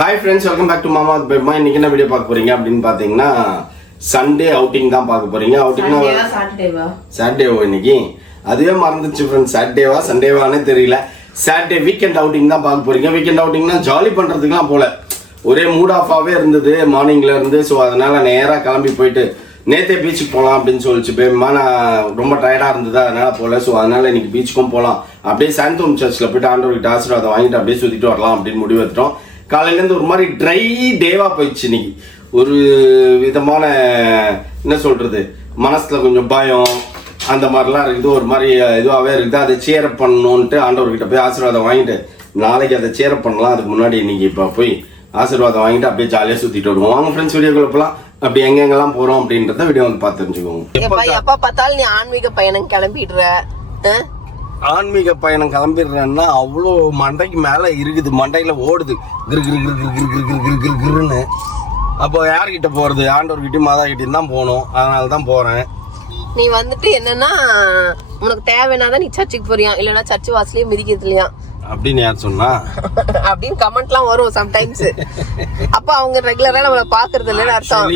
Hi friends, welcome back to மாமா பெர்மா. இன்னைக்கு என்ன வீடியோ பார்க்க போறீங்க அப்படின்னு பார்த்தீங்கன்னா சண்டே அவுட்டிங் தான் பார்க்க போறீங்க. அவுட்டிங்னா சாட்டர்டேவா இன்னைக்கு? அதுவே மறந்துச்சு ஃப்ரெண்ட்ஸ். சாட்டர்டேவா சண்டேவானே தெரியல. சாட்டர்டே வீக்கெண்ட் அவுட்டிங் தான் பார்க்க போறீங்க. வீக்கெண்ட் அவுட்டிங்னா ஜாலி பண்ணுறதுக்குலாம் போல, ஒரே மூட் ஆஃபாகவே இருந்தது மார்னிங்ல இருந்து. ஸோ அதனால நேராக கிளம்பி போயிட்டு நேற்றே பீச்சுக்கு போகலாம் அப்படின்னு சொல்லிச்சு. பேமா நான் ரொம்ப டயர்டாக இருந்தது, அதனால போகல. ஸோ அதனால இன்னைக்கு பீச்சுக்கும் போகலாம், அப்படியே சாந்தோம் சர்ச்சில் போயிட்டு ஆண்டவர்கிட்ட ஆசீர்வாதம் வாங்கிட்டு அப்படியே சுற்றிட்டு வரலாம் அப்படின்னு முடிவு எடுத்துட்டோம். காலையிலேருந்து ஒரு மாதிரி ட்ரை டேவாக போயிடுச்சு இன்னைக்கு. ஒரு விதமான என்ன சொல்கிறது, மனசில் கொஞ்சம் பயம் அந்த மாதிரிலாம் இருக்குது. ஒரு மாதிரி இதுவாகவே இருக்குது. அதை சேரப் பண்ணணுன்ட்டு ஆண்டவர்கிட்ட போய் ஆசீர்வாதம் வாங்கிட்டு நாளைக்கு அதை சேரப் பண்ணலாம். அதுக்கு முன்னாடி இன்னைக்கு இப்போ போய் ஆசீர்வாதம் வாங்கிட்டு அப்படியே ஜாலியாக சுற்றிட்டு வருவோம். வாங்க ஃப்ரெண்ட்ஸ், வீடியோக்குள்ள போகலாம். அப்படி எங்கெங்கெல்லாம் போகிறோம் அப்படின்றத வீடியோ வந்து பார்த்து தெரிஞ்சுக்கோங்க. எப்போ பார்த்தாலும் நீ ஆன்மீக பயணம் கிளம்பிடுற. ஆன்மீக பயணம் கிளம்பிடுறேன்னா அவ்வளோ மண்டைக்கு மேலே இருக்குது, மண்டையில் ஓடுது கிரு கிரு கிரு கிரு கிரு கிரு கிரு கிரு கிருன்னு. அப்போ யார்கிட்ட போகிறது? ஆண்டவர்கிட்டையும் மாதா கிட்டையும் தான் போகணும். அதனால தான் போகிறேன். நீ வந்துட்டு என்னன்னா, உனக்கு தேவைனாதான் நீ சர்ச்சுக்கு போறியா, இல்லைன்னா சர்ச்சு வாசலையே மிதிக்கிறது இல்லையா அப்படின்னு யார் சொன்னா? அப்படின்னு கமெண்ட்லாம் வரும் சம்டைம்ஸ். அப்ப அவங்க ரெகுலரா நம்மள பாக்குறது இல்லைன்னு அர்த்தம்.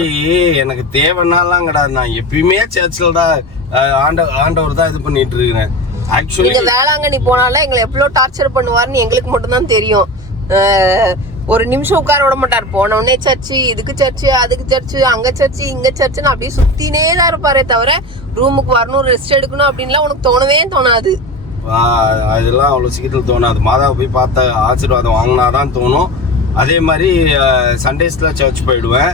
எனக்கு தேவைன்னாலாம் கிடையாது. நான் எப்பயுமே சர்ச்சில் தான் ஆண்டவர் தான் இது பண்ணிட்டு இருக்கிறேன். ஆக்சுவலி நீங்க வேளாங்கண்ணி போனால எங்களை எவ்வளவு டார்ச்சர் பண்ணுவாருன்னு எங்களுக்கு மட்டும் தான் தெரியும். ஒரு நிமிஷம் உட்கார விட மாட்டார். போன உடனே சர்ச்சு, இதுக்கு சர்ச்சு, அதுக்கு சர்ச்சு, அங்க சர்ச்சு, இங்க சர்ச்சுன்னு அப்படியே சுத்தினே தான் இருப்பாரே தவிர ரூமுக்கு வரணும், ரெஸ்ட் எடுக்கணும் அப்படின்லாம் உனக்கு தோணவே தோணாது. அதெல்லாம் அவ்வளோ சீக்கிரத்தில் தோணாது. மாதாவை போய் பார்த்த ஆசீர்வாதம் வாங்கினாதான் தோணும். அதே மாதிரி சண்டேஸில் சர்ச் போயிடுவேன்.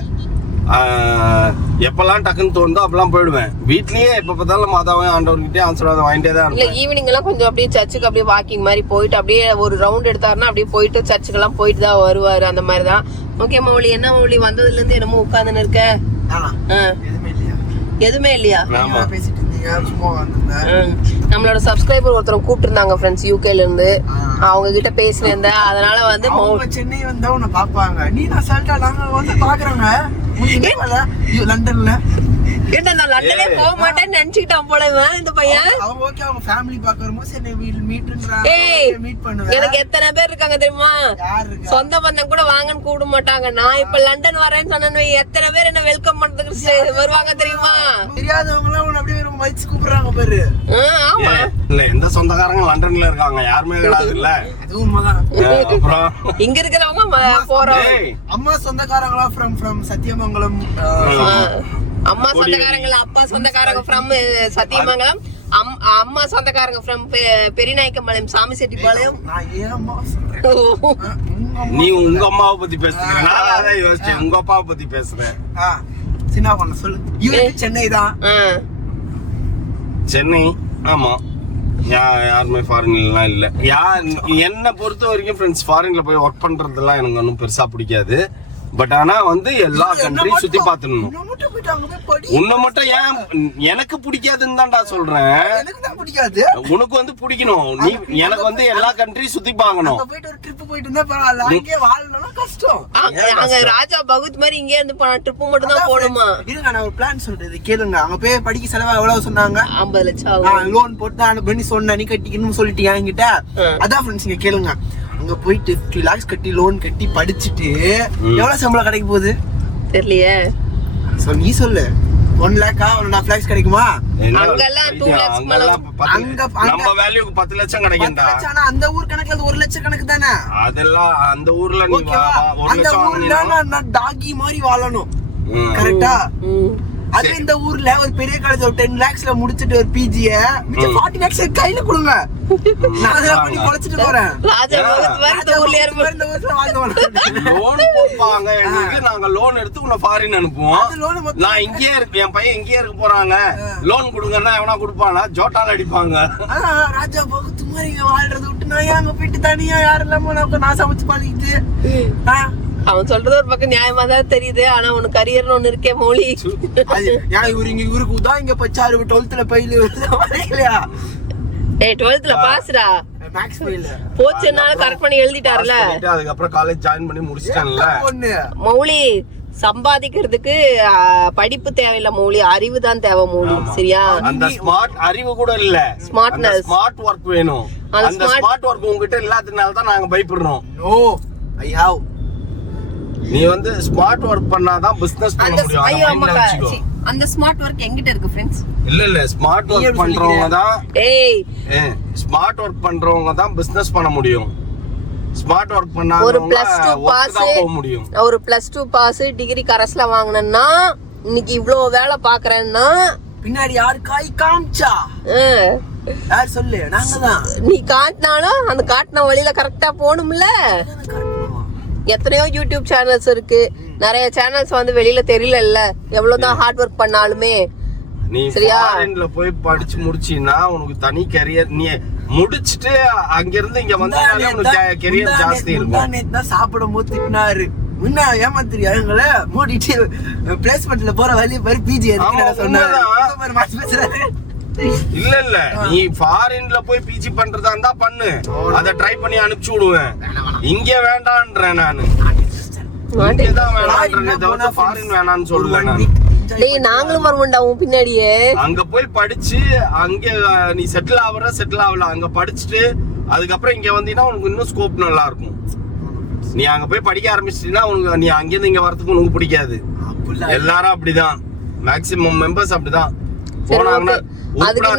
எப்பெல்லாம் டக்குன்னு தோணுதோ அப்பெல்லாம் போயிடுவேன். வீட்லயே எப்ப பார்த்தாலும் மாதாவை ஆண்டவர்கிட்டே ஆசீர்வாதம் வாங்கிட்டே தான் இல்ல. ஈவினிங் எல்லாம் கொஞ்சம் அப்படியே சர்ச்சுக்கு அப்படியே வாக்கிங் மாதிரி போயிட்டு அப்படியே ஒரு ரவுண்ட் எடுத்தாருன்னா அப்படியே போயிட்டு சர்ச்சுக்கு எல்லாம் போயிட்டு தான் வருவாரு. அந்த மாதிரி தான். ஓகே மௌலி, என்ன மௌலி வந்ததுல இருந்து என்னமோ உட்கார்ந்துன்னு இருக்க? எதுவுமே இல்லையா? நம்மளோட சப்ஸ்கிரைபர் ஒருத்தர் கூப்பிட்டு இருந்தாங்க ஃப்ரெண்ட்ஸ், யூகேல இருந்து. அவங்க கிட்ட பேசினேன். அதனால வந்து சென்னை வந்தா உன்னை பாப்பாங்க. நீ நான் சொல்லிட்டா நாங்க வந்து பாக்குறோங்க லண்டன்ல. நான் லண்டனே போக மாட்டேன்னு நினைச்சுக்கிட்டான் போல இந்த பையன். அவங்க ஓகே, அவங்க ஃபேமிலி பார்க்க வரும்போது சரி மீட் பண்ணுவேன். எனக்கு எத்தனை பேர் இருக்காங்க தெரியுமா? சொந்த பந்தம் கூட வாங்கன்னு கூப்பிட மாட்டாங்க. நான் இப்ப லண்டன் வரேன்னு சொன்னேன்னு எத்தனை பேர் என்ன வெல்கம் பண்றதுக்கு வருவாங்க தெரியுமா? தெரியாதவங்க எல்லாம் அப்படியே வச்சு கூப்பிடுறாங்க பாரு. ஆமா, இல்ல எந்த சொந்தக்காரங்க லண்டன்ல இருக்காங்க? யாருமே கிடையாது. இல்ல அது உண்மைதான். அப்புறம் இங்க இருக்கிறவங்க போறோம். அம்மா சொந்தக்காரங்களா ஃப்ரம் சத்தியமங்கலம். அம்மா சொந்தக்காரங்கள, அப்பா சொந்தக்காரங்க ஃப்ரம் சத்தியமங்கலம், அம்மா சொந்தக்காரங்க ஃப்ரம் பெரியநாயக்கம்பாளையம், சாமி செட்டிப்பாளையம். நீ உங்க அம்மாவை பத்தி பேசுறீங்க, நான் அதான் யோசிச்சேன். உங்க அப்பாவை பத்தி பேசுறேன். சின்ன பொண்ணு சொல்லு. இவருக்கு சென்னை தான். சென்னை. ஆமா, யாருமே ஃபாரின்லாம் இல்ல. என்ன பொறுத்த வரைக்கும் ஃப்ரெண்ட்ஸ், ஃபாரின்ல போய் ஒர்க் பண்றதுலாம் எனக்கு ஒன்றும் பெருசா பிடிக்காது. பட் ஆனா வந்து எல்லா கண்ட்ரியும் சுத்தி பாத்துடணும். உன்னை மட்டும் ஏன் எனக்கு பிடிக்காதுன்னு தான்டா சொல்றேன். உனக்கு வந்து பிடிக்கணும். நீ எனக்கு வந்து எல்லா கண்ட்ரியும் சுத்தி பாக்கணும். ராஜா பகுத் மாதிரி இங்கே இருந்து ட்ரிப் மட்டும் தான் போகணுமா? இருங்க, நான் ஒரு பிளான் சொல்றது கேளுங்க. அங்க போய் படிக்க செலவா எவ்வளவு சொன்னாங்க? 50 லட்சம் லோன் போட்டு பண்ணி சொன்ன, நீ கட்டிக்கணும்னு சொல்லிட்டியா என்கிட்ட? அதான் ஃப்ரெண்ட்ஸ், இங்க கேளுங்க. அங்க போயிட்டு 50 lakhs கட்டி லோன் கட்டி படிச்சுட்டு எவ்வளவு சம்பளம் கிடைக்க போகுது தெரியலையே. நீ சொல்லு. 1 lakh 1.5 lakhs கிடைக்குமா? அங்கெல்லாம் 2 lakhs நம்ம வேல்யூக்கு 10 லட்சம் கிடைக்கும்டா. ஆனா அந்த ஊர் கணக்குல அது 1 லட்சம் கணக்கு தானே. அதெல்லாம் அந்த ஊர்ல நீ 1 அந்த ஊர்ல நான் டாகி மாதிரி வாழணும். கரெக்டா? அது இந்த ஊர்ல ஒரு பெரிய காலேஜ் ஒரு 10 lakhsல முடிச்சிட்டு ஒரு பிஜிய 40 lakhs கையில கொடுங்க. நான் அத பண்ணி பொழைச்சிட்டு போறேன். ராஜா பகுத் மாதிரி ஊர்ல இந்த ஊர்ல வாழ்ந்தவன் லோன் போடுவாங்க. எனக்கு நாங்க லோன் எடுத்து உன்னை ஃபாரின் அனுப்புவோம். நான் இங்கேயே இருக்கு, என் பையன் இங்கேயே இருக்க போறாங்க, லோன் கொடுங்கன்னா எவனா கொடுப்பானா? ஜோட்டால அடிப்பாங்க. ராஜா பகுத் மாதிரி வாழ்றத விட்டு நான் அங்க போயிட்டு தனியா யாரும் இல்லாம நான் சமைச்சு பண்ணிக்கிட்டு. அவன் சொல்றது ஒரு பக்கம் நியாயமா தான் தெரியுது. ஆனா உனக்கு கரியர்னு ஒண்ணு இருக்கே மௌலி. இவருக்கு தான் இங்க பச்சாரு 12th பையில இல்லையா? 12th பாஸ்டா, மேக்ஸ் ஃபெயில் போச்சுனால கரெக்ட் பண்ணி எழுதிட்டாருல. அதுக்கு அப்புறம் காலேஜ் ஜாயின் பண்ணி முடிச்சிட்டான்ல. மௌலி, சம்பாதிக்கிறதுக்கு படிப்பு தேவையில்ல மௌலி, அறிவு தான் தேவை மௌலி. சரியா? அந்த ஸ்மார்ட் அறிவு கூட இல்ல, ஸ்மார்ட்னஸ், ஸ்மார்ட் ஒர்க் வேணும். அந்த ஸ்மார்ட் ஒர்க் உங்ககிட்ட இல்லாதனால தான் நாங்க பயப்படுறோம். ஓ ஐ ஹேவ் நீ வந்து ஸ்மார்ட் ஒர்க் பண்ணாதான் பிசினஸ் பண்ண முடியும். ஐயோ அம்மா அந்த ஸ்மார்ட் ஒர்க் எங்கிட்ட இருக்கு फ्रेंड्स. இல்ல ஸ்மார்ட் ஒர்க் பண்றவங்க தான் ஸ்மார்ட் ஒர்க் பண்றவங்க தான் பிசினஸ் பண்ண முடியும். ஸ்மார்ட் ஒர்க் பண்ணாதவங்க ஒரு +2 பாஸ் போக முடியும். ஒரு +2 பாஸ் டிகிரி கரஸ்ல வாங்குனேன்னா இன்னைக்கு இவ்ளோ வேலை பாக்குறேன்னா பின்னாடி யாரு காய் காமிச்சா யார் சொல்லு? நாங்க தான். நீ காட்டினாலும் அந்த காட்டின வழியில கரெக்டா போகணும்ல. எத்தனையோ யூடியூப் சேனல்ஸ் இருக்கு, நிறைய சேனல்ஸ் வந்து வெளியில தெரியல. எவ்வளவுதான் ஹார்ட் ஒர்க் பண்ணாலுமே நீ ஃபாரின்ல போய் படிச்சு முடிச்சினா உனக்கு தனி கரியர். நீ முடிச்சிட்டு அங்க இருந்து இங்க வந்தாலே உனக்கு கரியர் ஜாஸ்தி இருக்கும். நேத்து சாப்பிடும் போது திட்டினாரு, முன்ன ஏமாத்திரியா எங்களை மூடிட்டு பிளேஸ்மெண்ட்ல போற வழி மாதிரி பிஜி எதுக்கு சொன்னாரு. இல்ல நீ ஃபாரின்ல போய் பிஜி பண்றதா இருந்தா பண்ணு, அத ட்ரை பண்ணி அனுப்பிச்சு விடுவேன். இங்க வேண்டான்றேன் நானு. இங்கதான் வேண்டான்றேன் தவிர ஃபாரின் வேணான்னு சொல்லுவேன் நான். டேய் நாங்களும் வருவோம்டா உன் பின்னாடியே. அங்க போய் படிச்சு அங்க நீ செட்டில் ஆகல, அங்க படிச்சுட்டு அதுக்கப்புறம் இங்க வந்தீங்கன்னா உனக்கு இன்னும் ஸ்கோப் நல்லா இருக்கும். நீ அங்க போய் படிக்க ஆரம்பிச்சிட்டீங்கன்னா உனக்கு நீ அங்கிருந்து இங்க வரதுக்கு உனக்கு பிடிக்காது. எல்லாரும் அப்படிதான், மேக்ஸிமம் மெம்பர்ஸ் அப்படிதான் போனாங்கன்னா அதுக்கு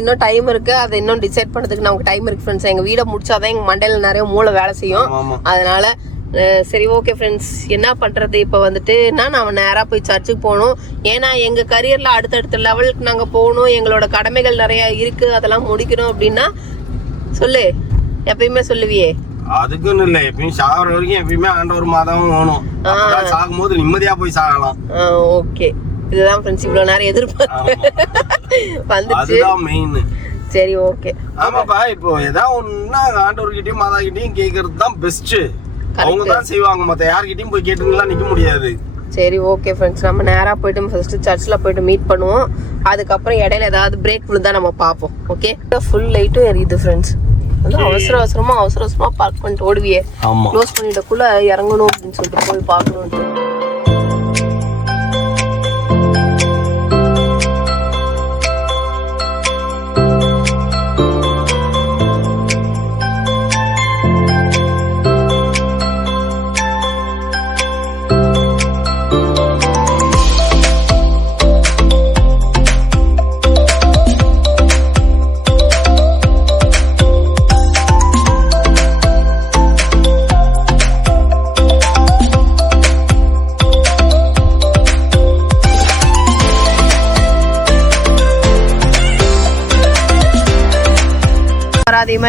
இன்னும் டைம் இருக்கு. அதை இன்னும் டிசைட் பண்ணதுக்கு நமக்கு டைம் இருக்கு ஃப்ரெண்ட்ஸ். எங்க வீட முடிச்சாதான் எங்க மண்டையில நிறைய மூளை வேலை செய்யும். அதனால சரி ஓகே ஃப்ரெண்ட்ஸ், என்ன பண்றது இப்ப வந்துட்டு நான் நேரா போய் சர்ச்சுக்கு போகணும். ஏன்னா எங்க கரியர்ல அடுத்தடுத்த லெவலுக்கு நாங்க போகணும். எங்களோட கடமைகள் நிறைய இருக்கு, அதெல்லாம் முடிக்கணும். அப்படின்னா சொல்லு, எப்பயுமே சொல்லுவியே. அதுக்குன்னு இல்ல, எப்பயும் சாகுற வரைக்கும் எப்பயுமே ஆண்டவர் மாதம் வேணும். சாகும் போது நிம்மதியா போய் சாகலாம். ஓகே, இதுதான் ஃப்ரெண்ட்ஸ் இவ்வளவு நேரம் எதிர்பார்த்தேன் வந்துச்சு. அதுதான் மெயின். சரி ஓகே. ஆமாப்பா, இப்போ ஏதாவது ஒண்ணா ஆண்டவர்கிட்டயும் மாதாகிட்டயும் கேக்குறது தான் பெஸ்ட். அவங்க தான் செய்வாங்க, மத்த யார்கிட்டயும் போய் கேட்டுலாம் நிக்க முடியாது. சரி ஓகே ஃப்ரெண்ட்ஸ், நம்ம நேரா போயிட்டு ஃபர்ஸ்ட் சர்ச்சில் போயிட்டு மீட் பண்ணுவோம். அதுக்கப்புறம் இடையில ஏதாவது பிரேக் விழுந்தா நம்ம பார்ப்போம். ஓகே, ஃபுல் லைட்டும் எரியுது ஃப்ரெண்ட்ஸ். வந்து அவசர அவசரமா பார்க் பண்ணிட்டு ஓடுவியே, க்ளோஸ் பண்ணிட்டக்குள்ள இறங்கணும் அப்படின்னு சொல்லிட்டு போய் பார்க்கணும்.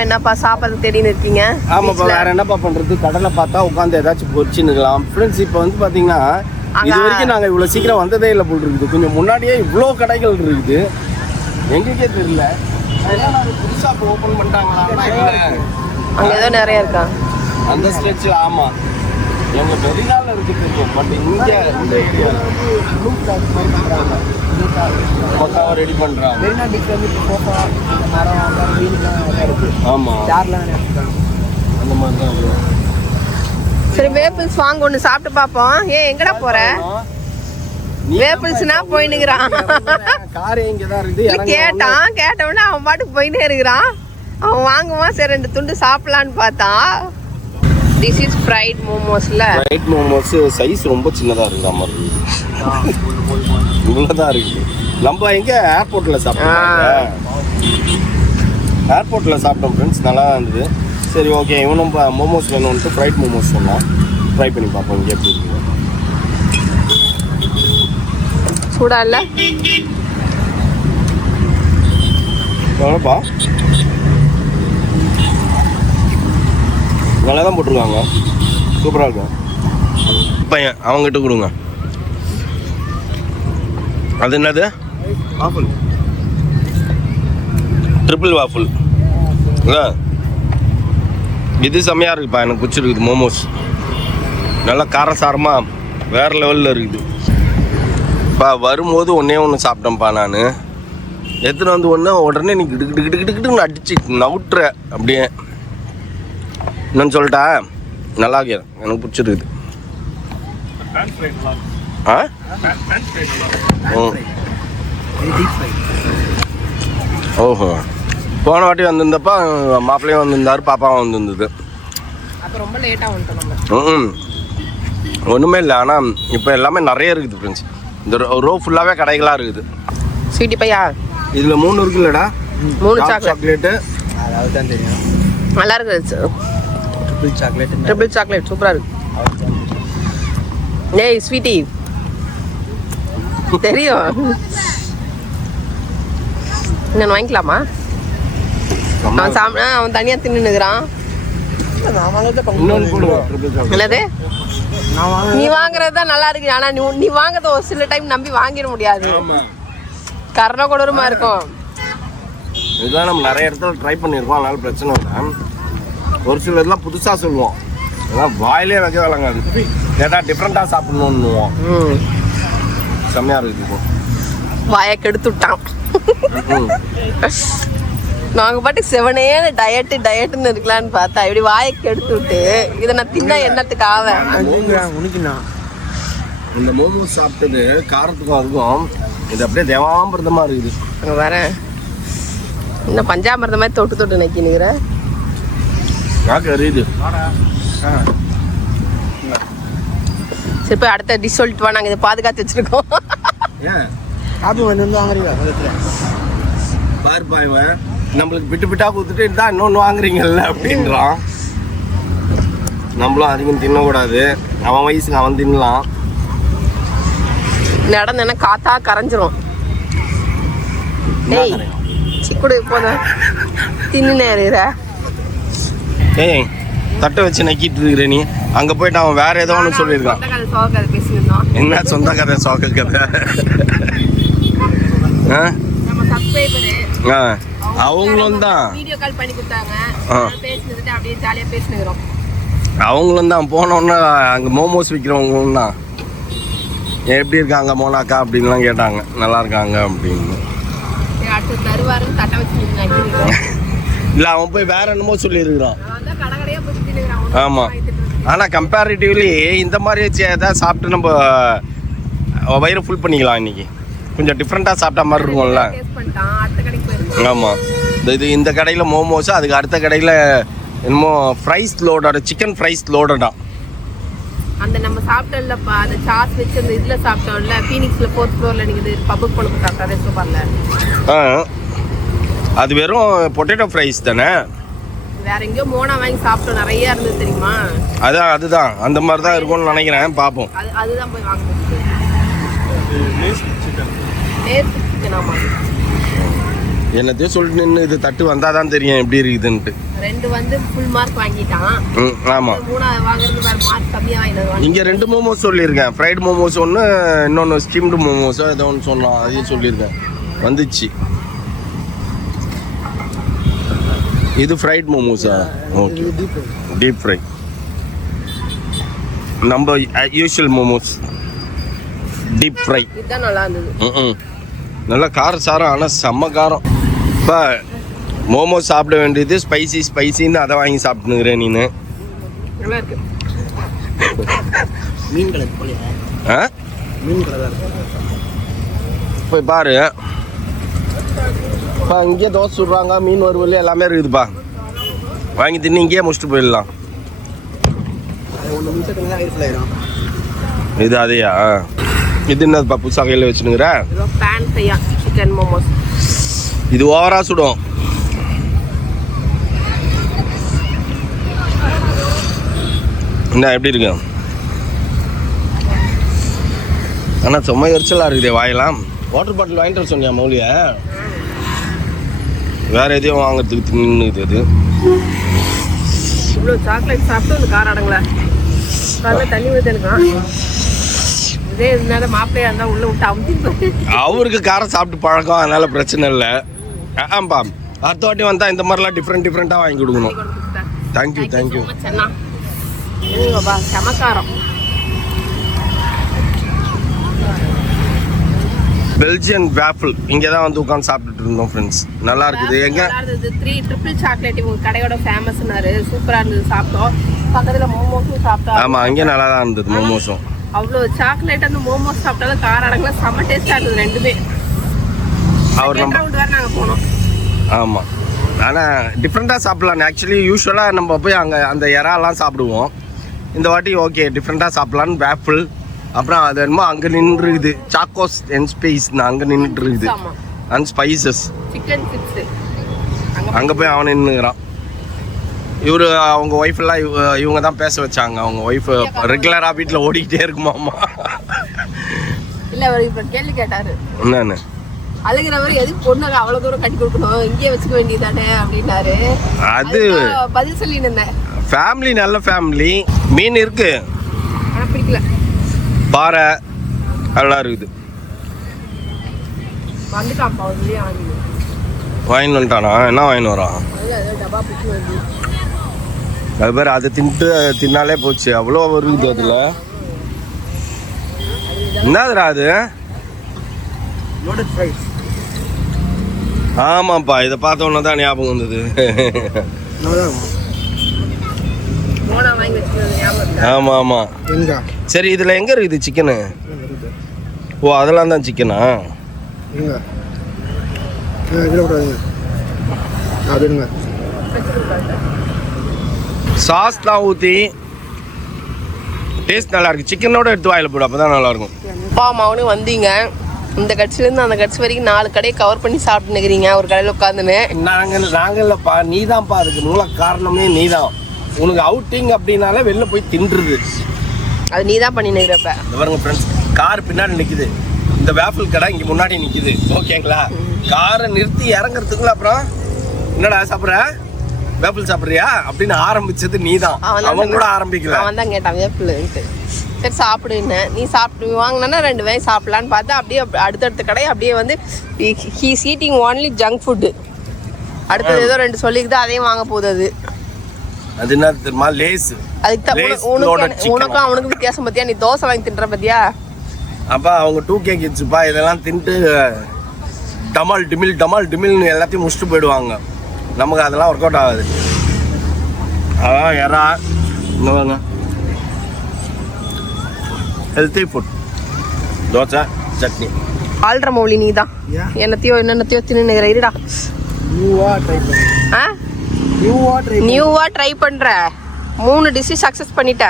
என்னப்பா சாப்பாடு தேடின்னு இருக்கீங்க? ஆமாப்பா, வேற என்னப்பா பண்றது? கடலை பார்த்தா உட்காந்து ஏதாச்சும் பொரிச்சுன்னுக்கலாம் ஃப்ரெண்ட்ஸ். இப்போ வந்து பாத்தீங்கன்னா இது வரைக்கும் நாங்க இவ்வளவு சீக்கிரம் வந்ததே இல்லை போல் இருக்குது. கொஞ்சம் முன்னாடியே இவ்வளோ கடைகள் இருக்குது, எங்களுக்கே தெரியல. புதுசா ஓபன் பண்ணிட்டாங்களா? அங்க ஏதோ நிறைய இருக்கா அந்த ஸ்ட்ரெச்சில்? ஆமா, எங்க வெளிநாள் இருக்கு தெரியும். பட் இங்க இந்த ஏரியா பக்காவா ரெடி பண்றாங்க. ஆமா, அந்த மாதிரி தான். சரி, வேப்பிள்ஸ் வாங்க, ஒண்ணு சாப்பிட்டு பாப்போம். எங்கடா போற? வேப்பிள்ஸ்னா போயினுக்குறான். கார் இங்க தான் இருக்குது. கேட்டவனே அவன் பாட்டுக்கு போயினே இருக்கிறான். அவன் வாங்குவான். சரி 2 துண்டு சாப்பிடலான்னு பார்த்தா திஸ் இஸ் ஃப்ரைட் மோமோஸ்ல. ஃப்ரைட் மோமோஸ் சைஸ் ரொம்ப சின்னதா இருக்கு. ஆமா, இவ்வளவுதான் இருக்கு. நம்ம எங்க ஏர்போர்ட்ல சாப்பிட்டோம். ஏர்போர்ட்ல சாப்பிட்டோம் ஃப்ரெண்ட்ஸ், நல்லா தான் இருந்தது. சரி ஓகே, இவனும் மோமோஸ் வேணும்ட்டு ஃப்ரைட் மோமோஸ் சொன்னான். ட்ரை பண்ணி பார்ப்போம் இங்கே எப்படி இருக்கு. சூடா இல்ல? எவ்வளோப்பா? நல்லா தான் போட்டிருக்காங்க, சூப்பராக இருக்கும். பையன் அவங்ககிட்ட கொடுங்க. அது என்னது? Waffle, triple waffle. இது செம்மையாக இருக்குப்பா, எனக்கு பிடிச்சிருக்குது. மோமோஸ் நல்லா காரசாரமாக வேறு லெவலில் இருக்குது. இப்போ வரும்போது ஒன்று சாப்பிட்டேன்ப்பா நான். எடுத்துகிட்டு வந்து உடனே நீ கிட்டு கிட்டு கிட்டு கிட்டுன்னு அடிச்சு நவுட்டுற அப்படியே. என்னன்னு சொல்லிட்டா? நல்லா இருக்குது, எனக்கு பிடிச்சிருக்குது. ஓஹோ, போன வாட்டி வந்திருந்தப்ப மாப்பிள்ளையும் வந்திருந்தாரு, பாப்பாவும் வந்திருந்தது. அப்ப ரொம்ப லேட்டா வந்துட்டோம் நம்ம. ஒன்றுமே இல்லை. ஆனால் இப்போ எல்லாமே நிறைய இருக்குது ஃப்ரெண்ட்ஸ். இந்த ரோ ஃபுல்லாகவே கடைகளாக இருக்குது. ஸ்வீட்டி பையா இதில் 3 இருக்குல்லடா. 3 சாக்லேட்டு. அதாவது தான் தெரியும். நல்லா இருக்கு. ட்ரிபிள் சாக்லேட் சூப்பரா இருக்கு. ஏய் ஸ்வீட்டி தெரியும். நான் வாங்கிக்கலாமா? அவன் தனியா தின்னுக்கிறான். என்னது நீ வாங்குறது தான் நல்லா இருக்கு. ஆனா நீ வாங்குறத ஒரு சில டைம் நம்பி வாங்கிட முடியாது. கரண கொடூரமா இருக்கும். இதெல்லாம் நம்ம நிறைய இடத்துல ட்ரை பண்ணியிருக்கோம். அதனால பிரச்சனை இல்லை. ஒரு சில இதெல்லாம் புதுசாக சொல்லுவோம். அதெல்லாம் வாயிலே வைக்க வேலைங்காது. கேட்டால் டிஃப்ரெண்ட்டாக சாப்பிடணுன்னுவோம். செம்மையாக இருக்குது. வாயை கெடுத்து விட்டான். நாங்கள் பாட்டுக்கு 7 டயட்டுன்னு இருக்கலான்னு பார்த்தா இப்படி வாயை கெடுத்து விட்டு இதை நான் தின்னா என்னத்துக்கு ஆவேன். இந்த மோமோஸ் சாப்பிட்டது காரத்துக்கும் அதுக்கும் இது அப்படியே தேவாமிர்தமாக இருக்குது. அங்கே வரேன் இன்னும் பஞ்சாமிர்தம் மாதிரி தொட்டு நிற்கினுங்கிற அறியுது. சரி போய் அடுத்த டிஷ் சொல்லிட்டு வா. நாங்கள் இதை பாதுகாத்து வச்சிருக்கோம். பாருப்பா இவன் நம்மளுக்கு பிட்டு பிட்டா கொடுத்துட்டு இருந்தா இன்னொன்று வாங்குறீங்கல்ல அப்படின்றான். நம்மளும் அதிகம் தின்னக்கூடாது. அவன் வயசுக்கு அவன் தின்னலாம். நடந்தேன்னா காத்தா கரைஞ்சிரும். ஏய் சிக்குடு போதும் தின்னு இருக்கிற. ஏய் தட்டை வச்சு நக்கிட்டு இருக்கிற நீ. அங்கே போயிட்டு அவன் வேற ஏதோ ஒன்று சொல்லியிருக்கான். என்ன சொந்த கதை சோக கதை? அவங்களும் தான் வீடியோ கால் பண்ணி கொடுத்தாங்க. பேசினதுட்டு அப்படியே ஜாலியா பேசினுக்கிறோம். அவங்களும் தான் போனோன்னா அங்கே மோமோஸ் விற்கிறவங்களும் தான் எப்படி இருக்காங்க மோனாக்கா அப்படின்லாம் கேட்டாங்க. நல்லா இருக்காங்க அப்படின்னு. அடுத்து தருவாருன்னு தட்டை வச்சு இல்லை அவன் போய் வேற என்னமோ சொல்லியிருக்கிறான். ஆமாம். ஆனால் கம்பேரிட்டிவ்லி இந்த மாதிரி ஏதாவது சாப்பிட்டு நம்ம வயிறு ஃபுல் பண்ணிக்கலாம். இன்னைக்கு கொஞ்சம் டிஃப்ரெண்ட்டாக சாப்பிட்டா மாதிரி இருக்கும்ல. ஆமாம். இந்த கடையில் மோமோஸு, அதுக்கு அடுத்த கடையில் என்னமோ ஃப்ரைஸ் லோடோட சிக்கன் ஃப்ரைஸ் லோடடா. அந்த நம்ம சாப்பிட்டோம்லப்பா அந்த சாஸ் வச்சு அந்த இதில் சாப்பிட்டோம்ல ஃபீனிக்ஸில் 4th ஃப்ளோரில் நீங்கள் பப்புக்கு கொண்டு சாப்பிட்டா ரெஸ்டாரண்ட்ல. அது வெறும் பொட்டேட்டோ ஃப்ரைஸ் தானே. வேற எங்கேயோ மோனா வாங்கி சாப்பிட்டோம். நிறைய இருந்தது தெரியுமா? அதுதான் அந்த மாதிரி தான் இருக்கும்னு நினைக்கிறேன். பார்ப்போம். அதுதான் போய் வாங்கணும். என்னத்தையும் சொல்லிட்டு நின்று இது தட்டு வந்தால் தான் தெரியும் எப்படி இருக்குதுன்ட்டு. 2 வந்து ஃபுல் மார்க் வாங்கிட்டான். ஆமாம். 3 வாங்குறது வேற மார்க் கம்மியாக வாங்கினது. இங்கே 2 மோமோஸ் சொல்லியிருக்கேன். ஃப்ரைட் மோமோஸ் ஒன்று, இன்னொன்று ஸ்டீம்டு மோமோஸோ ஏதோ ஒன்று சொன்னோம். அதையும் சொல்லியிருக்கேன். வந்துச்சு. இது ஃப்ரைட் மோமோஸா? ஓகே. Deep fry. நம்ம யூஷுவல் மோமோஸ் டீப் ஃப்ரை. இதுதான் நல்லா இருந்தது. நல்லா காரம் சாரம். ஆனால் செம்ம காரம். இப்போ மோமோஸ் சாப்பிட வேண்டியது ஸ்பைசின்னு அதை வாங்கி சாப்பிட்டுனுக்கிறேன் நீ. நல்லா இருக்கு. மீன் கலர் போலியா? மீன் கலர் போய் பாரு. இப்போ இங்கேயே தோசை சுடுறாங்க, மீன் வறுவல் எல்லாமே இருக்குதுப்பா. வாங்கி தின்னு இங்கேயே முடிச்சுட்டு போயிடலாம். இது அதையா? இது என்னதுப்பா புதுசாக கையில் வச்சுனுங்கிற? பேன் ஃப்ரையா சிக்கன் மோமோஸ். இது ஓவரா சுடும். என்ன எப்படி இருக்கு? ஆனால் சும்மா எரிச்சலாக இருக்குதே வாயெல்லாம். வாட்டர் பாட்டில் வாங்கிட்டு வர சொன்னியா மௌலிய? வேற எதையும் வாங்கிறதுக்கு தின்னுது அது. இவ்வளோ சாக்லேட் சாப்பிட்டு அந்த கார் அடங்கல. தண்ணி ஊற்றி இருக்கான். இதே இருந்தாலும் மாப்பிள்ளையா இருந்தால் உள்ள விட்டு அமுத்தி. அவருக்கு காரம் சாப்பிட்டு பழக்கம், அதனால பிரச்சனை இல்லை. ஆம்பா அடுத்த வாட்டி வந்தால் இந்த மாதிரிலாம் டிஃப்ரெண்ட்டாக வாங்கி கொடுக்கணும். தேங்க்யூ. சமக்காரம். பெல்ஜியன் வேஃபிள் இங்கே தான் வந்து உட்காந்து சாப்பிட்டுட்டு இருந்தோம் ஃப்ரெண்ட்ஸ். நல்லா இருக்குது. எங்க 3 ட்ரிபிள் சாக்லேட் இவங்க கடையோட ஃபேமஸ்னாரு. சூப்பராக இருந்தது. சாப்பிட்டோம். பக்கத்தில் மோமோஸும் சாப்பிட்டோம். ஆமாம் அங்கே நல்லா தான் இருந்தது மோமோஸும். அவ்வளோ சாக்லேட் அந்த மோமோஸ் சாப்பிட்டாலும் கார அடங்கல. செம்ம டேஸ்டாக இருந்தது ரெண்டுமே. அவர் நம்ம ரவுண்ட் வேறு நாங்கள் போனோம். ஆமாம் ஆனால் டிஃப்ரெண்ட்டாக சாப்பிட்லாம். ஆக்சுவலி யூஸ்வலாக நம்ம போய் அங்கே அந்த இறாலாம் சாப்பிடுவோம். இந்த வாட்டி ஓகே டிஃப்ரெண்ட்டாக சாப்பிட்லான்னு வேஃபிள், அப்புறம் அது என்னமோ அங்கே நின்றுக்குது சாக்கோஸ் அண்ட் ஸ்பைஸ், அங்கே நின்றுட்டு இருக்குது அண்ட் ஸ்பைசஸ். சிக்கன் சிப்ஸ் அங்கே போய் அவன் நின்றுக்கிறான். இவர் அவங்க ஒய்ஃப் எல்லாம் இவங்க தான் பேச வச்சாங்க. அவங்க ஒய்ஃப் ரெகுலராக வீட்டில் ஓடிக்கிட்டே இருக்குமாம்மா. இல்லை அவர் இப்போ கேள்வி கேட்டாரு, என்னன்னு அழுகிறவர் எதுக்கு பொண்ணுக்கு அவ்வளோ தூரம் கட்டி கொடுக்கணும், இங்கேயே வச்சுக்க வேண்டியதானே அப்படின்னாரு. அது பதில் சொல்லின்னு இருந்தேன். ஃபேமிலி நல்ல ஃபேமிலி. மீன் இருக்கு, ஆனால் பிடிக்கல. பாறை நல்லா இருக்குது. வந்துட்டான்ப்பா ஒரு வெளியே வாங்கிட்டு வந்துட்டானா? என்ன வாங்கின்னு வரான்? டப்பா பிடிச்சி வருது. அது பேர் அதை தின்னாலே போச்சு, அவ்வளோ வருது அதில். என்னதுடா அது? ஆமாப்பா, இதை பார்த்த உடனே தான் ஞாபகம் வந்தது. ஆமா ஆமா. சரி, இதுல எங்க இருக்குது சிக்கனு? ஓ, அதெல்லாம் தான் சிக்கனா? சாஸ்லாம் ஊற்றி டேஸ்ட் நல்லா இருக்கு. சிக்கனோட எடுத்து வாயில போடு, அப்பதான் நல்லா இருக்கும். அப்பா அம்மாவனு வந்தீங்க, இந்த கட்சிலேருந்து அந்த கட்சி வரைக்கும் 4 கடையை கவர் பண்ணி சாப்பிட்டு நிற்கிறீங்க ஒரு கடையில் உட்காந்துன்னு. நாங்கள்லப்பா, நீ தான்ப்பா அதுக்கு மூல காரணமே நீ தான். உனக்கு அவுட்டிங் அப்படின்னாலே வெளில போய் தின்றுது. அது நீ தான் பண்ணி நிற்கிறப்ப. பாருங்க ஃப்ரெண்ட்ஸ், கார் பின்னாடி நிற்குது, இந்த வேஃபிள் கடை இங்கே முன்னாடி நிற்குது. ஓகேங்களா? காரை நிறுத்தி இறங்குறதுக்குள்ள அப்புறம் என்னடா சாப்பிட்ற, வேப்பிள் சாப்பிட்றியா அப்படின்னு ஆரம்பிச்சது நீ தான். அவன் கூட ஆரம்பிக்கல, அவன் தான் கேட்டான் வேப்பிள்ன்ட்டு. சரி சாப்பிடுன்னு, நீ சாப்பிட்டு வாங்கினா 2 வாய் சாப்பிடலான்னு பார்த்தா அப்படியே அடுத்தடுத்த கடை அப்படியே வந்து he's eating only junk food. அடுத்தது ஏதோ 2 சொல்லிக்கிட்டு அதையும் வாங்க போகுது. அது அது என்ன தெரியுமா? லேஸ். அதுக்கு தான் உனக்கும் அவனுக்கும் வித்தியாசம் பத்தியா? நீ தோசை வாங்கி தின்ற பத்தியா? அப்பா அவங்க 2K கிட்ஸுப்பா, இதெல்லாம் தின்ட்டு டமால் டிமில்னு எல்லாத்தையும் முடிச்சுட்டு போயிடுவாங்க. நமக்கு அதெல்லாம் ஒர்க் அவுட் ஆகாது. அதான் எறா இங்கே வாங்க, ஹெல்த்தி ஃபுட், தோசை சட்னி. ஆல்ற மௌலி நீ தான் என்னத்தையோ தின்னுங்கிற. இருடா, நியூவா ட்ரை பண்ற. 3 டிஷ் சக்ஸஸ் பண்ணிட்ட.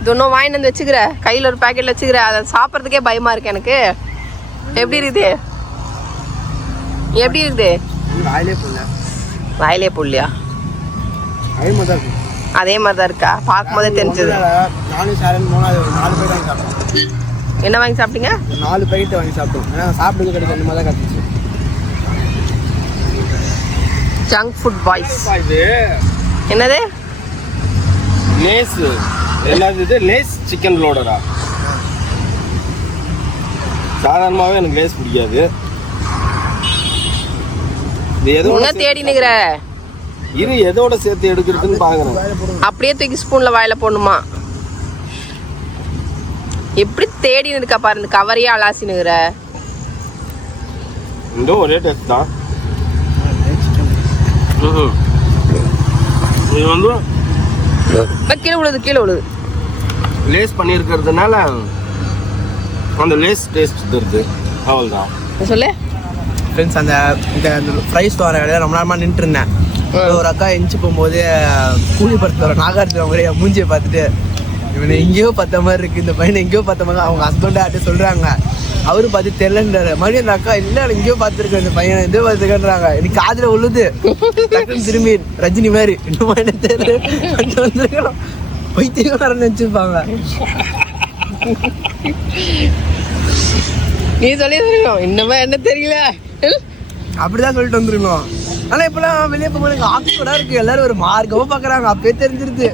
இது ஒன்றும் வாங்கிட்டு வந்து வச்சுக்கிற, கையில் ஒரு பேக்கெட்ல வச்சுக்கிற. அதை சாப்பிட்றதுக்கே பயமா இருக்கு எனக்கு. எப்படி இருக்குது? வாயிலே போடலையா? அதே மாதிரி தான் இருக்கா? பார்க்கும் போதே தெரிஞ்சது. என்ன வாங்கி சாப்பிட்டீங்க? 4 பேக்கெட் வாங்கி சாப்பிட்டோம். ஏன்னா சாப்பிடுறது கிடைக்கும், அந்த மாதிரி தான் கற்றுச்சு. Junk food boys. என்னது? லேஸ். என்னது? லேஸ் சிக்கன் லோடரா? சாதாரணமாகவே எனக்கு லேஸ் பிடிக்காது. என்ன தேடி நிக்கிற? இரு, எதோட சேர்த்து எடுக்கிறதுன்னு பாக்குறேன். அப்படியே தூக்கி ஸ்பூன்ல வாயில போடணுமா? எப்படி தேடி நிற்க பாரு, இந்த கவரையே அலாசி நிக்கிற. இந்த ஒரே டேஸ்ட் தான். இது வந்து கீழே விழுது. லேஸ் பண்ணியிருக்கிறதுனால அந்த லேஸ் டேஸ்ட் தருது. அவ்வளோதான். சொல்லு ஃப்ரெண்ட்ஸ், அந்த ஃப்ரைஸ் வர கடையில் ரொம்ப நேரமாக நின்றுட்டு இருந்தேன். ஒரு அக்கா எஞ்சி போகும்போது கூலி படத்தில் வர நாகார்ஜுன மாதிரி மூஞ்சியை பார்த்துட்டு, இவனை எங்கேயோ பார்த்த மாதிரி இருக்கு, இந்த பையனை எங்கேயோ பார்த்த மாதிரி அவங்க ஹஸ்பண்டாக சொல்கிறாங்க. அவரு பார்த்து தெரியலன்றாரு. மறுபடியும் அந்த அக்கா இல்லை எங்கேயோ பார்த்துருக்கேன் இந்த பையனை, எங்கேயோ பார்த்துருக்கேன்றாங்க. எனக்கு காதில் உள்ளுது. திரும்பி ரஜினி மாதிரி இன்னும் என்ன தெரியல வந்துருக்கணும், பைத்தியக்காரன்னு வச்சுருப்பாங்க. நீ சொல்லி இன்னுமே என்ன தெரியல அப்படிதான் சொல்லிட்டு வந்துருக்கோம். ஆனா இப்பெல்லாம் வெளியே போகும்போது எனக்கு ஆக்ஸ்போர்டா இருக்கு. எல்லாரும் ஒரு மார்க்கமா பாக்குறாங்க. அப்பயே தெரிஞ்சிருது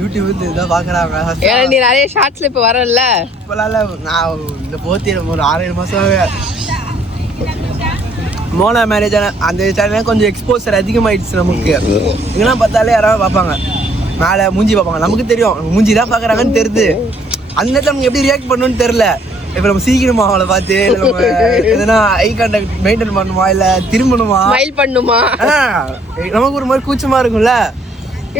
யூடியூப் இதான் பாக்குறாங்க. நீ நிறைய ஷார்ட்ஸ்ல இப்ப வரல. இப்பெல்லாம் நான் இந்த போத்தி ஒரு 6-7 மாசமாவே மோனா மேரேஜ் அந்த சேனல் கொஞ்சம் எக்ஸ்போசர் அதிகமாயிடுச்சு நமக்கு. இங்கெல்லாம் பார்த்தாலே யாராவது பார்ப்பாங்க, மேலே மூஞ்சி பார்ப்பாங்க. நமக்கு தெரியும் மூஞ்சி தான் பாக்குறாங்கன்னு தெரியுது. அந்த நேரத்தில் நமக்கு எப்படி ரியாக்ட் பண்ணணும்னு தெரியல. இப்ப நம்ம சீக்கிரமா அவளை பார்த்து எதனா ஐ கான்டாக்ட் மெயின்டைன் பண்ணுமா, இல்ல திரும்பணுமா, ஸ்மைல் பண்ணுமா, நமக்கு ஒரு மாதிரி கூச்சமா இருக்கும்ல.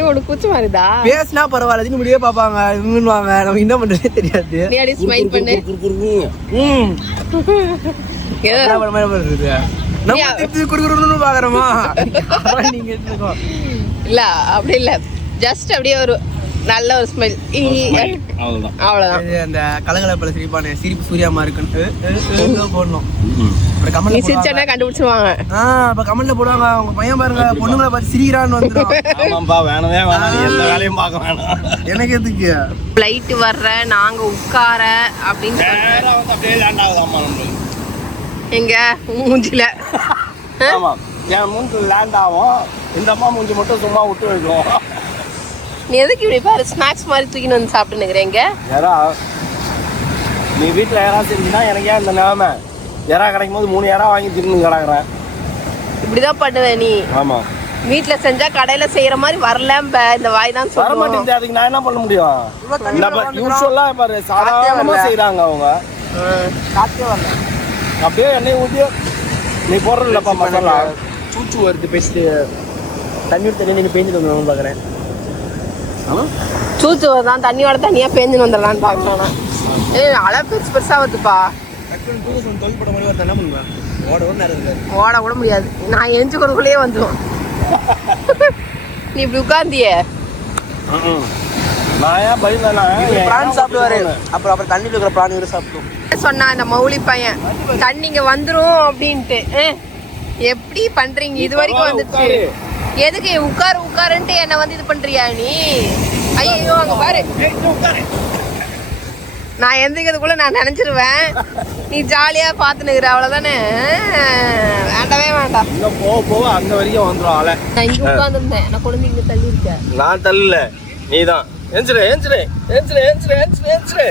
உனக்கு கூச்சமா இருக்குதா? பேசினா பரவாயில்ல, தின்னு முடியே பாப்பாங்க, இவங்குவாங்க, நமக்கு என்ன பண்றதே தெரியாது. நீ அடி ஸ்மைல் பண்ணு. நம்ம திருப்பி குடுக்குறோம்னு பாக்குறோமா நீங்க எடுத்துக்கோ. இல்ல அப்படி இல்ல, ஜஸ்ட் அப்படியே ஒரு நல்ல ஒரு ஸ்மெல், அவ்வளவுதான். இது அந்த கலகலப்பல சிரிப்பான சிரிப்பு சூர்யாமா இருக்குன்னு போடணும். அப்புறம் நீ கமெண்ட்ல சிரிச்சா கண்டுபிடிச்சிருவாங்க. அப்ப கமெண்ட்ல போடுவாங்க உங்க பையன் பாருங்க பொண்ணுங்களை பார்த்து சிரிக்கிறான்னு வந்துடும். ஆமாப்பா, வேணவே வேணாம், எந்த வேலையும் பார்க்க வேணாம். எனக்கு எதுக்கு ஃப்ளைட் வர்ற நாங்க உட்கார அப்படின்னு நேரா வந்து அப்படியே லேண்ட் ஆகுதாம்மா நம்மளுக்கு. எங்க மூஞ்சில ஆமா, என் மூஞ்சி லேண்ட் ஆகும், இந்த அம்மா மூஞ்சி மட்டும் சும்மா விட்டு வைக்கும். நீ எதுக்கு இப்படி பாரு ஸ்நாக்ஸ் மாதிரி தூக்கின்னு வந்து சாப்பிட்டு நிக்கிறேங்க. யாரா நீ வீட்டில் யாரா செஞ்சுன்னா எனக்கு ஏன் இந்த நிலைமை? யாரா கிடைக்கும் போது 3 யாரா வாங்கி தின்னு கிடக்குறேன். இப்படிதான் பண்ணுவேன் நீ. ஆமா, வீட்டுல செஞ்சா கடையில செய்யற மாதிரி வரலம்ப, இந்த வாய் தான் வர சொல்லுவோம். மாட்டேங்குது. அதுக்கு நான் என்ன பண்ண முடியும்? யூஸ்வலா பாரு சாதாரணமா செய்யறாங்க அவங்க. காத்தே வரல. அப்படியே எண்ணெய் ஊற்றி நீ போடுற இல்லப்பா மசாலா. சூச்சு வருது பெஸ்ட்டு. தண்ணி தண்ணி நீங்க பேஞ்சிட்டு வந்து பாக்குறேன். சூத்து தான் தண்ணியோட தண்ணியா பேஞ்சுன்னு வந்துடலான்னு பாக்கலாம். அழ பெருசு பெருசா வருதுப்பா. தொழில்பட மாதிரி ஒருத்தர் என்ன பண்ணுவேன்? ஓட நேரம் ஓட கூட முடியாது, நான் எஞ்சி கொடுக்குள்ளேயே வந்துடும். நீ இப்படி உட்கார்ந்தியே. நான் ஏன் பயந்தேன்னா பிரான் சாப்பிடுவாரு. அப்புறம் தண்ணியில் இருக்கிற பிரான் இவரு சாப்பிடுவோம். சொன்னா இந்த மௌலி பையன் தண்ணிங்க வந்துரும் அப்படின்ட்டு. எப்படி பண்றீங்க? இது வரைக்கும் வந்துச்சு. எதுக்கு உட்காரு உட்காருன்ட்டு என்ன வந்து இது பண்றியா நீ? ஐயோ அங்க பாரு, நான் எந்திரிக்கிறதுக்குள்ள நான் நினைச்சிருவேன். நீ ஜாலியா பாத்துனுக்குற, அவ்வளவுதானே. வேண்டவே வேண்டாம். இன்னும் போக போக அங்க வரைக்கும் வந்துடும் ஆளை. நான் இங்க உட்காந்துருந்தேன், நான் குழந்தை இங்க தள்ளி இருக்க. நான் தள்ளல, நீதான். எஞ்சிரு எஞ்சிரு எஞ்சிரு எஞ்சிரு எஞ்சிரு எஞ்சிரு.